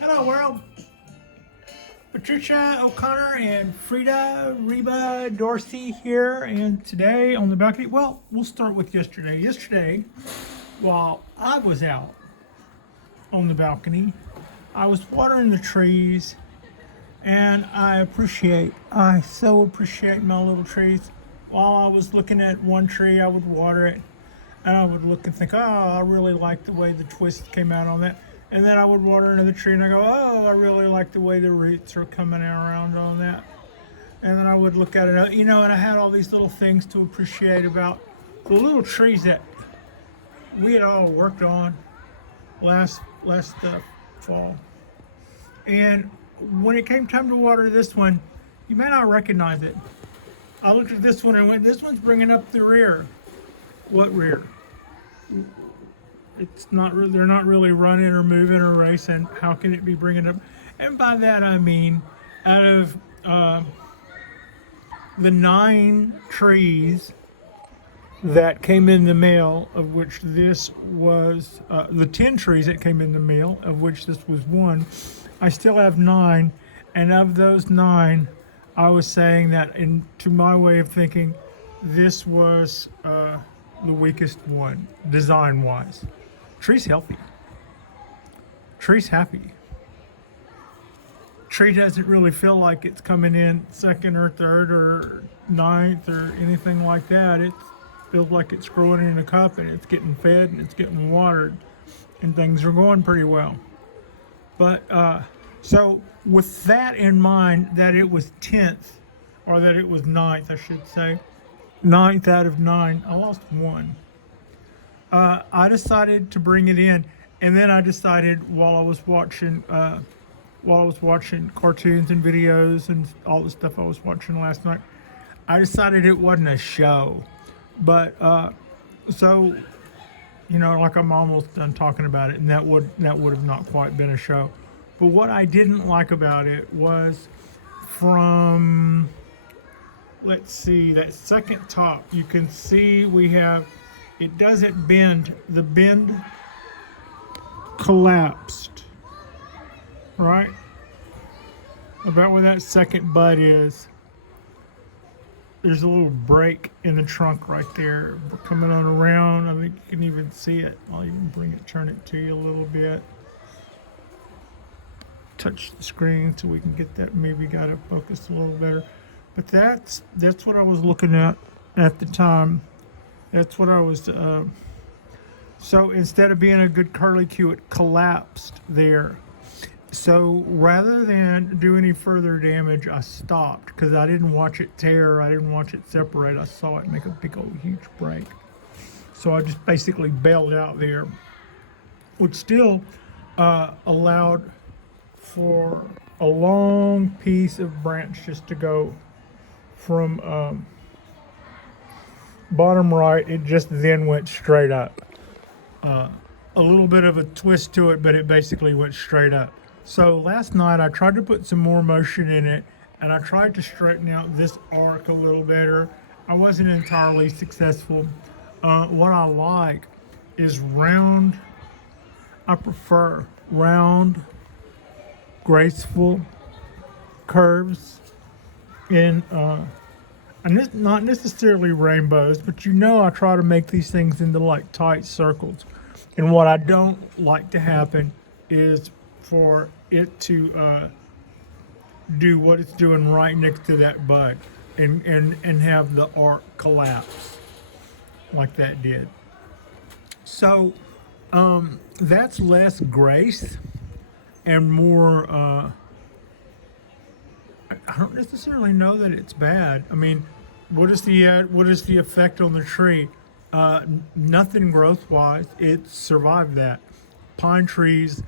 Hello world, Patricia O'Connor and Frida Reba Dorsey here, and today on the balcony, well, we'll start with yesterday. Yesterday, while I was out on the balcony, I was watering the trees, and I so appreciate my little trees. While I was looking at one tree, I would water it, and I would look and think, oh, I really like the way the twist came out on that. And then I would water another tree and I go, oh, I really like the way the roots are coming around on that. And then I would look at it, and I had all these little things to appreciate about the little trees that we had all worked on last fall. And when it came time to water this one, you may not recognize it. I looked at this one and went, this one's bringing up the rear. What rear? It's not really, they're not really running or moving or racing. How can it be bringing up? And by that I mean, out of the 9 trees that came in the mail, of which this was the 10 trees that came in the mail, of which this was one, I still have 9. And of those 9, I was saying that, to my way of thinking, this was the weakest one, design-wise. Tree's healthy. Tree's happy. Tree doesn't really feel like it's coming in second or third or ninth or anything like that. It feels like it's growing in a cup and it's getting fed and it's getting watered and things are going pretty well. But so with that in mind, that it was 10th, or that it was 9th, I should say, 9th out of 9, I lost 1. I decided to bring it in, and then I decided while I was watching cartoons and videos and all the stuff I was watching last night, I decided it wasn't a show. But so, like I'm almost done talking about it, and that would have not quite been a show. But what I didn't like about it was from, let's see, that second top, you can see we have, it doesn't bend. The bend collapsed, right? About where that second bud is. There's a little break in the trunk right there. Coming on around, I think you can even see it. I'll even turn it to you a little bit. Touch the screen so we can get that, maybe got it focused a little better. But that's what I was looking at the time. That's what I was, so instead of being a good curlicue, it collapsed there. So rather than do any further damage, I stopped because I didn't watch it tear, I didn't watch it separate. I saw it make a big old huge break. So I just basically bailed out there, which still allowed for a long piece of branch just to go from bottom right. It just then went straight up. A little bit of a twist to it, but it basically went straight up. So last night I tried to put some more motion in it, and I tried to straighten out this arc a little better. I wasn't entirely successful. What I like is round. I prefer round, graceful curves in and this not necessarily rainbows, but I try to make these things into like tight circles. And what I don't like to happen is for it to do what it's doing right next to that bud and have the arc collapse like that did. So that's less grace and more I don't necessarily know that it's bad. I mean, what is the effect on the tree? Nothing growth-wise. It survived that. Pine trees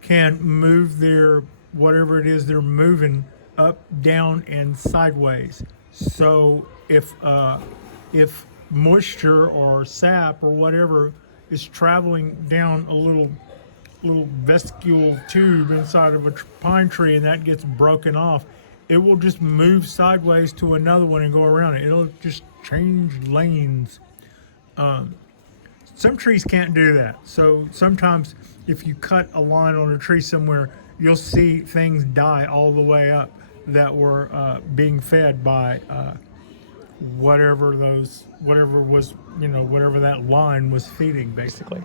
can move their whatever it is they're moving up, down, and sideways. So if moisture or sap or whatever is traveling down a little vesicle tube inside of a pine tree and that gets broken off, it will just move sideways to another one and go around it. It'll just change lanes. Some trees can't do that. So sometimes if you cut a line on a tree somewhere, you'll see things die all the way up that were being fed by whatever was, whatever that line was feeding, basically.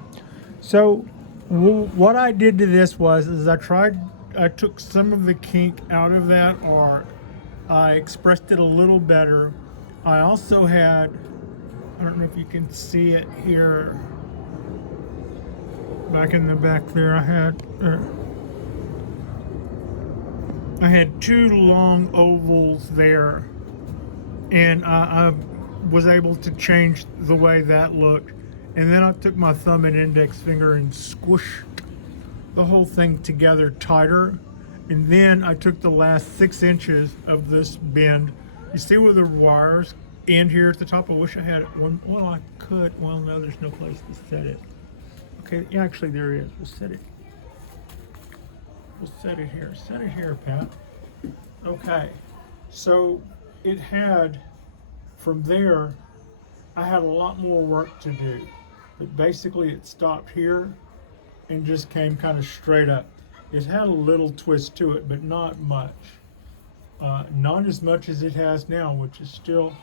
So what I did to this is I took some of the kink out of that, or I expressed it a little better. I also had, I don't know if you can see it here, back in the back there, I had two long ovals there, and I was able to change the way that looked. And then I took my thumb and index finger and squished the whole thing together tighter. And then I took the last 6 inches of this bend. You see where the wires end here at the top? I wish I had one. Well, I could. Well, no, there's no place to set it. Okay, yeah, actually there is. We'll set it. We'll set it here. Set it here, Pat. Okay. So it had, from there, I had a lot more work to do. But basically it stopped here and just came kind of straight up. It had a little twist to it, but not much. Not as much as it has now, which is still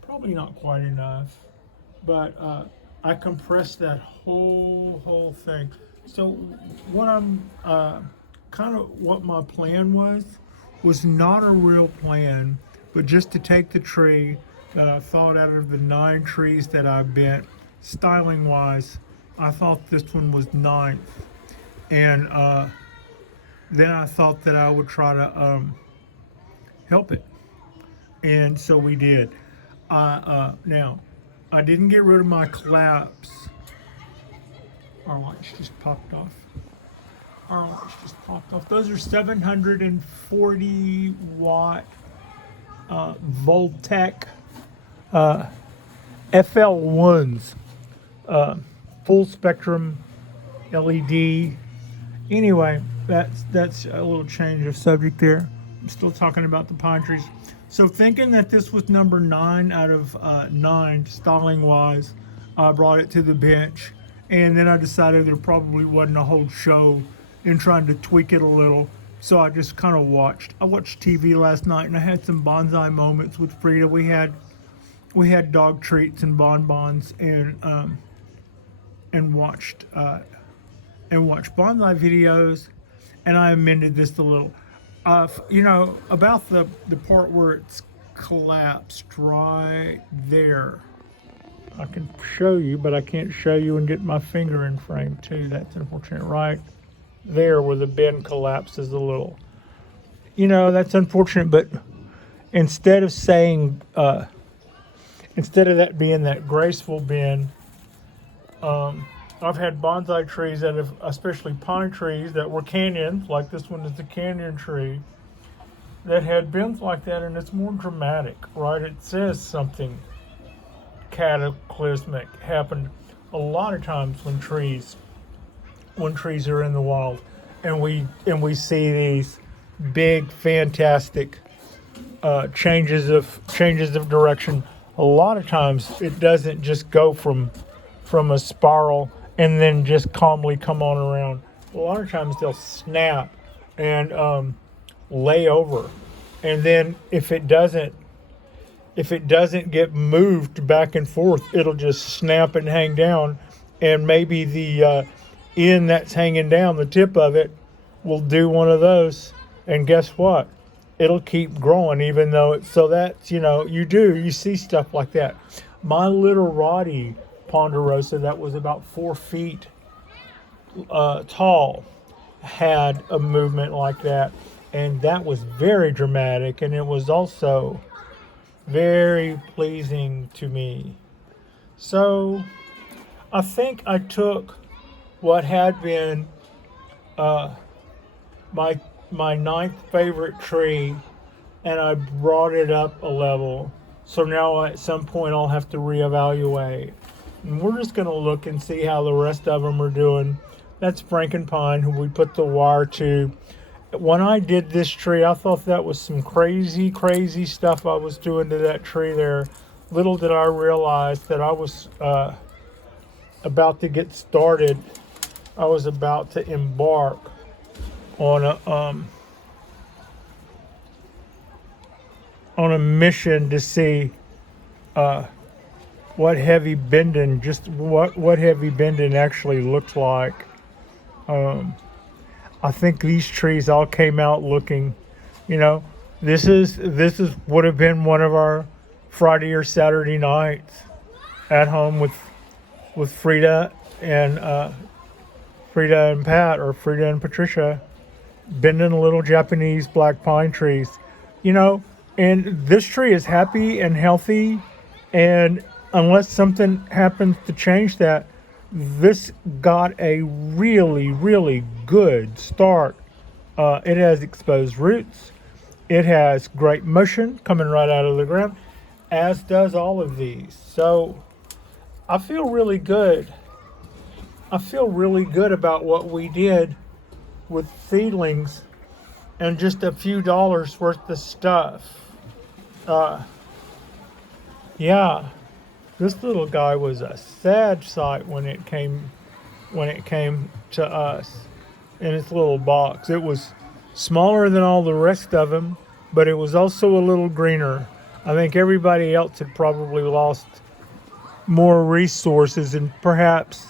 probably not quite enough. But I compressed that whole thing. So what what my plan was not a real plan, but just to take the tree that I thought, out of the 9 trees that I bent, styling wise, I thought this one was 9th. And then I thought that I would try to help it. And so we did. Now, I didn't get rid of my collapse. Our lights just popped off. Those are 740 watt Voltec FL1s, full spectrum LED. Anyway, that's a little change of subject there. I'm still talking about the pine trees. So thinking that this was number 9 out of 9 styling wise, I brought it to the bench, and then I decided there probably wasn't a whole show in trying to tweak it a little. So I just kind of watched. I watched TV last night, and I had some bonsai moments with Frida. We had dog treats and bonbons, and watched bonsai videos, and I amended this a little. About the part where it's collapsed right there. I can show you, but I can't show you and get my finger in frame too. That's unfortunate. Right there where the bend collapses a little. That's unfortunate, but instead of that being that graceful bend, I've had bonsai trees especially pine trees that were canyons, like this one is a canyon tree, that had bends like that, and it's more dramatic, right? It says something cataclysmic happened a lot of times when trees are in the wild, and we see these big, fantastic changes of direction. A lot of times it doesn't just go from a spiral and then just calmly come on around. A lot of times they'll snap and lay over, and then if it doesn't get moved back and forth, it'll just snap and hang down, and maybe the end that's hanging down, the tip of it, will do one of those, and guess what? It'll keep growing, even though it's, so that's, you see stuff like that. My little Roddy Ponderosa that was about 4 feet tall had a movement like that, and that was very dramatic, and it was also very pleasing to me. So I think I took what had been my 9th favorite tree, and I brought it up a level. So now at some point I'll have to reevaluate. And we're just going to look and see how the rest of them are doing. That's Frankenpine, who we put the wire to. When I did this tree, I thought that was some crazy, crazy stuff I was doing to that tree there. Little did I realize that I was about to get started. I was about to embark on a mission to see what heavy bending, what heavy bending actually looks like. I think these trees all came out looking, this would have been one of our Friday or Saturday nights at home with Frida and Pat, or Frida and Patricia, bending little Japanese black pine trees, and this tree is happy and healthy, and unless something happens to change that, this got a really, really good start. It has exposed roots. It has great motion coming right out of the ground, as does all of these. So I feel really good. I feel really good about what we did with seedlings and just a few dollars worth of stuff. Yeah, this little guy was a sad sight when it came to us in its little box. It was smaller than all the rest of them, but it was also a little greener. I think everybody else had probably lost more resources, and perhaps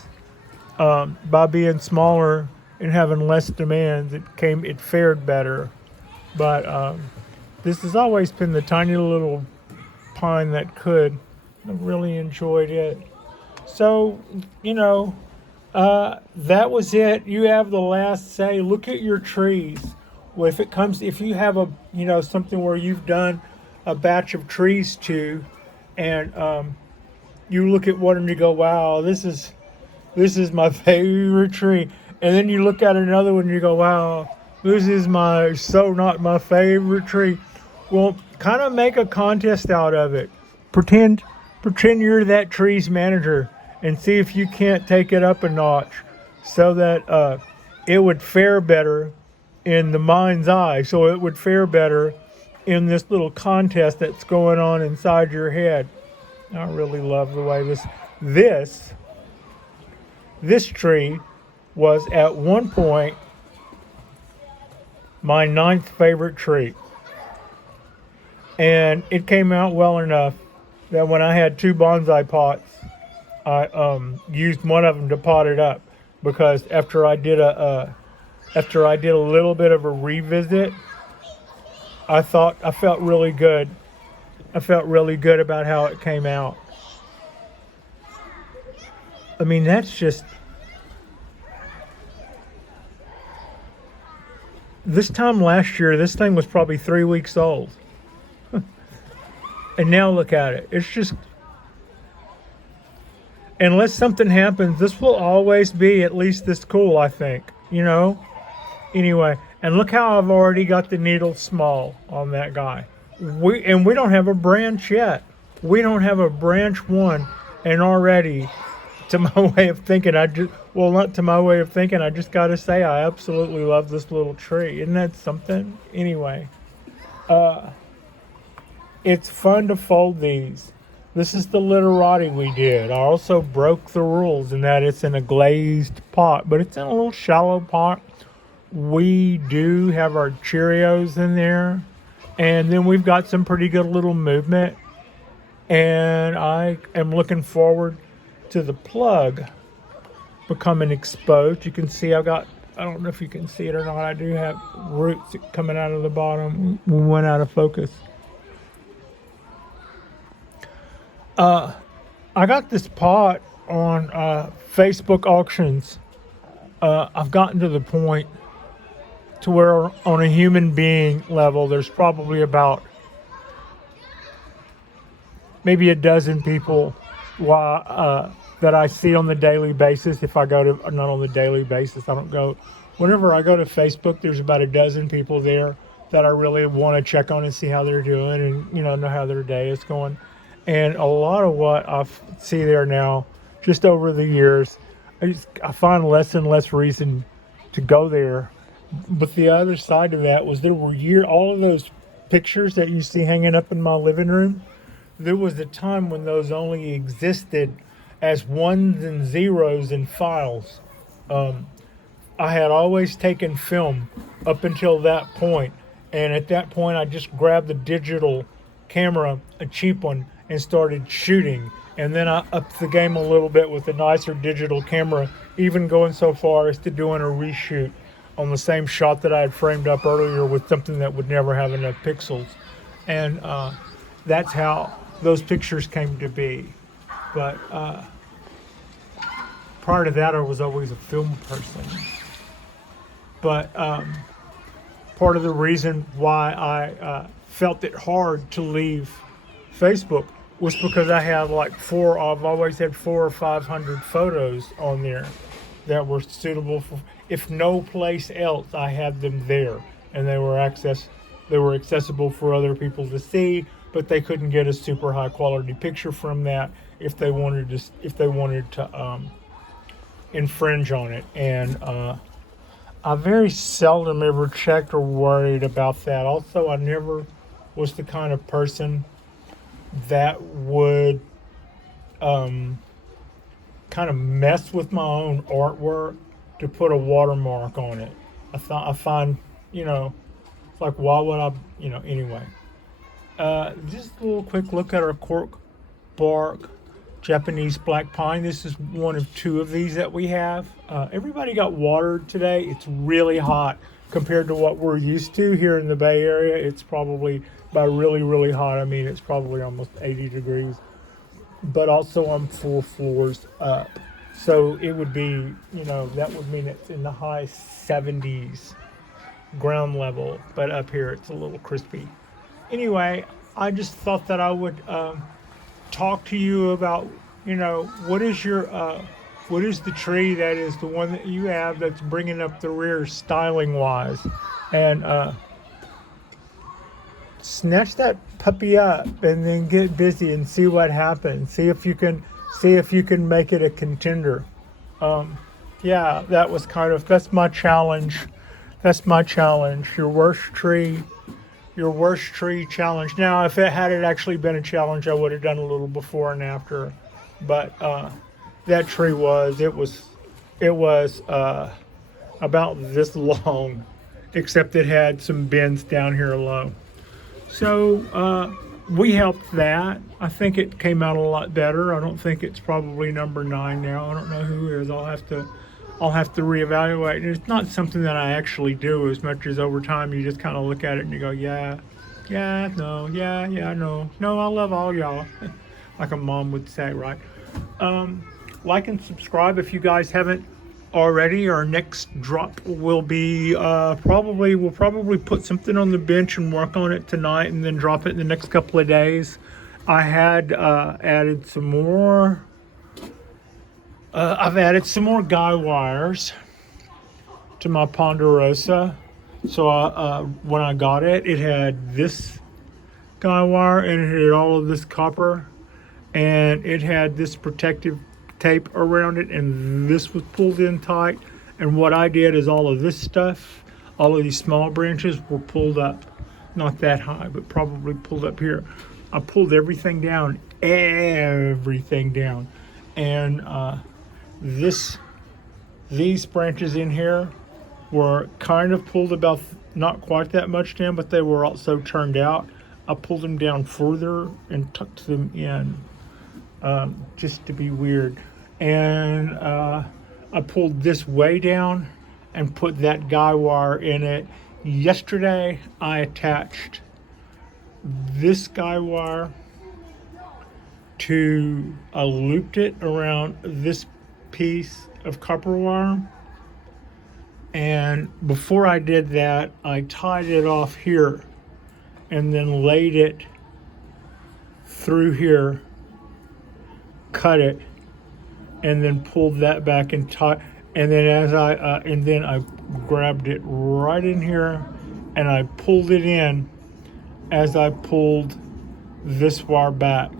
by being smaller and having less demands, it fared better. But this has always been the tiny little pine that could. I really enjoyed it. So, that was it. You have the last say. Look at your trees. Well, if you have something where you've done a batch of trees too, and you look at one and you go, wow, this is my favorite tree. And then you look at another one and you go, wow, this is not my favorite tree. Well, kind of make a contest out of it. Pretend you're that tree's manager and see if you can't take it up a notch so that it would fare better in the mind's eye. So it would fare better in this little contest that's going on inside your head. I really love the way this tree was at one point my 9th favorite tree. And it came out well enough that when I had 2 bonsai pots, I used one of them to pot it up, because after I did a little bit of a revisit, I felt really good. I felt really good about how it came out. I mean, that's just, this time last year, this thing was probably 3 weeks old. And now look at it. It's just, unless something happens, this will always be at least this cool, I think. Anyway, and look how I've already got the needle small on that guy. We don't have a branch yet. We don't have a branch one, and already, to my way of thinking, not to my way of thinking, I just got to say I absolutely love this little tree. Isn't that something? Anyway, it's fun to fold these. This is the literati we did. I also broke the rules in that it's in a glazed pot, but it's in a little shallow pot. We do have our Cheerios in there, and then we've got some pretty good little movement, and I am looking forward to the plug becoming exposed. You can see I don't know if you can see it or not, I do have roots coming out of the bottom. We went out of focus. I got this pot on Facebook auctions. I've gotten to the point to where on a human being level, there's probably about maybe a dozen people that I see on the daily basis. If I go to, not on the daily basis, I don't go. Whenever I go to Facebook, there's about a dozen people there that I really want to check on and see how they're doing, and know how their day is going. And a lot of what I see there now, just over the years, I find less and less reason to go there. But the other side of that was all of those pictures that you see hanging up in my living room. There was a time when those only existed as ones and zeros in files. I had always taken film up until that point, and at that point I just grabbed the digital camera, a cheap one, and started shooting. And then I upped the game a little bit with a nicer digital camera, even going so far as to doing a reshoot on the same shot that I had framed up earlier with something that would never have enough pixels. And that's how those pictures came to be. But prior to that, I was always a film person. But part of the reason why I felt it hard to leave Facebook was because I had I've always had 400 or 500 photos on there that were suitable for, if no place else, I had them there, and they were accessible for other people to see, but they couldn't get a super high quality picture from that if they wanted to infringe on it. And I very seldom ever checked or worried about that. Also, I never was the kind of person that would kind of mess with my own artwork to put a watermark on it. I find, it's like, why would I, anyway. Just a little quick look at our cork bark Japanese black pine. This is one of two of these that we have. Everybody got watered today. It's really hot compared to what we're used to here in the Bay Area. It's probably, by really, really hot, I mean it's probably almost 80 degrees. But also I'm 4 floors up. So it would be, that would mean it's in the high 70s ground level. But up here it's a little crispy. Anyway, I just thought that I would talk to you about, what is the tree that is the one that you have that's bringing up the rear styling wise, and snatch that puppy up and then get busy and see what happens. See if you can make it a contender. Yeah, that's my challenge. Your worst tree challenge. Now, if it had actually been a challenge, I would have done a little before and after. But that tree was about this long, except it had some bends down here low. So we helped that. I think it came out a lot better. I don't think it's probably number 9 now. I don't know who is. I'll have to reevaluate. And it's not something that I actually do as much as over time you just kind of look at it and you go, no, I love all y'all. Like a mom would say, right? Like and subscribe if you guys haven't already. Our next drop will be we'll probably put something on the bench and work on it tonight and then drop it in the next couple of days. I had added some more. I've added some more guy wires to my Ponderosa. So when I got it, it had this guy wire and it had all of this copper, and it had this protective tape around it, and this was pulled in tight. And what I did is all of this stuff, all of these small branches were pulled up, not that high, but probably pulled up here. I pulled everything down, and these branches in here were kind of pulled about, not quite that much down, but they were also turned out. I pulled them down further and tucked them in, just to be weird. And I pulled this way down and put that guy wire in it. Yesterday, I attached this guy wire to, I looped it around this piece of copper wire. And before I did that, I tied it off here and then laid it through here, cut it, and then pulled that back and tied. And then I grabbed it right in here and I pulled it in as I pulled this wire back.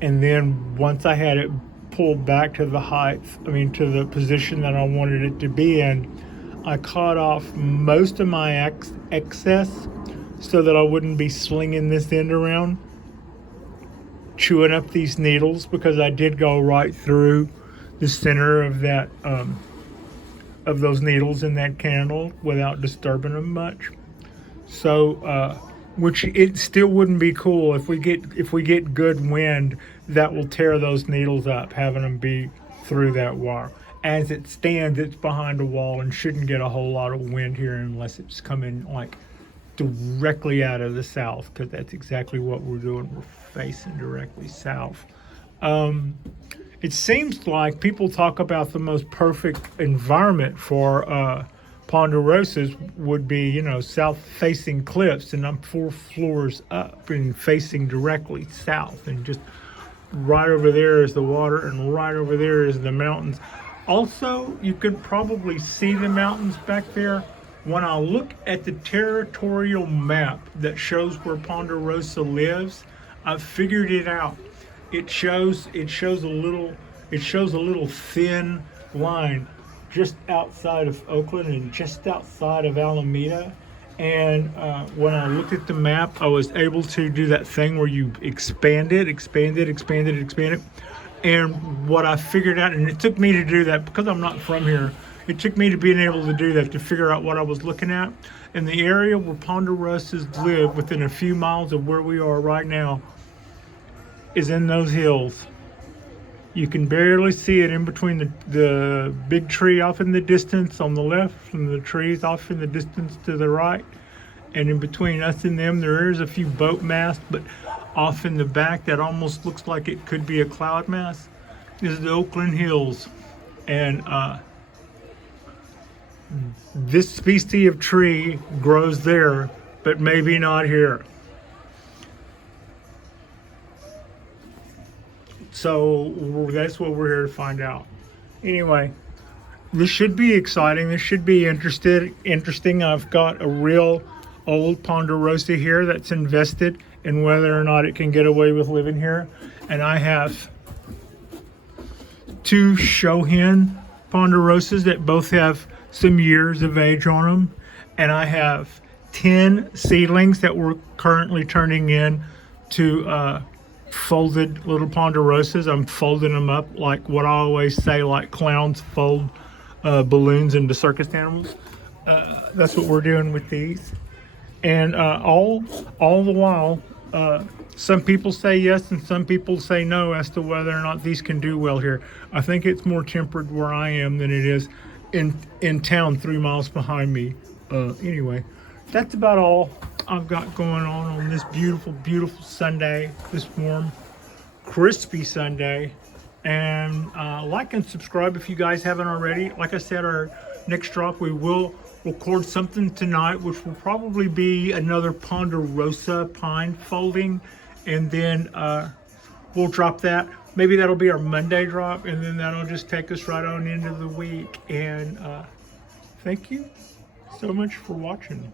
And then once I had it pulled back to the to the position that I wanted it to be in, I cut off most of my excess so that I wouldn't be slinging this end around chewing up these needles because I did go right through the center of that of those needles in that candle without disturbing them much. So which it still wouldn't be cool if we get good wind that will tear those needles up, having them be through that wire. As it stands, it's behind a wall and shouldn't get a whole lot of wind here unless it's coming like directly out of the south, because that's exactly what we're doing. We're facing directly south. It seems like people talk about the most perfect environment for Ponderosas would be, you know, south-facing cliffs, and I'm 4 floors up and facing directly south, and just right over there is the water, and right over there is the mountains. Also, you could probably see the mountains back there. When I look at the territorial map that shows where Ponderosa lives, I've figured it out. It shows a little thin line just outside of Oakland and just outside of Alameda. And when I looked at the map, I was able to do that thing where you expand it. And what I figured out, and it took me to do that because I'm not from here, it took me to being able to do that to figure out what I was looking at. And the area where Ponderosas live, within a few miles of where we are right now, is in those hills. You can barely see it in between the big tree off in the distance on the left and the trees off in the distance to the right. And in between us and them, there is a few boat masts, but off in the back that almost looks like it could be a cloud mass is the Oakland Hills. And this species of tree grows there, but maybe not here. So that's what we're here to find out. Anyway, this should be exciting. This should be interesting. I've got a real old Ponderosa here that's invested in whether or not it can get away with living here. And I have 2 show hen Ponderosas that both have some years of age on them. And I have 10 seedlings that we're currently turning in to folded little Ponderosas. I'm folding them up like what I always say, like clowns fold balloons into circus animals. That's what we're doing with these. And all the while, some people say yes and some people say no as to whether or not these can do well here. I think it's more tempered where I am than it is in town 3 miles behind me. Anyway, that's about all I've got going on this beautiful, beautiful Sunday, this warm, crispy Sunday. And like and subscribe if you guys haven't already. Like I said, our next drop, we will record something tonight, which will probably be another Ponderosa pine folding, and then we'll drop that. Maybe that'll be our Monday drop, and then that'll just take us right on into the week. And thank you so much for watching.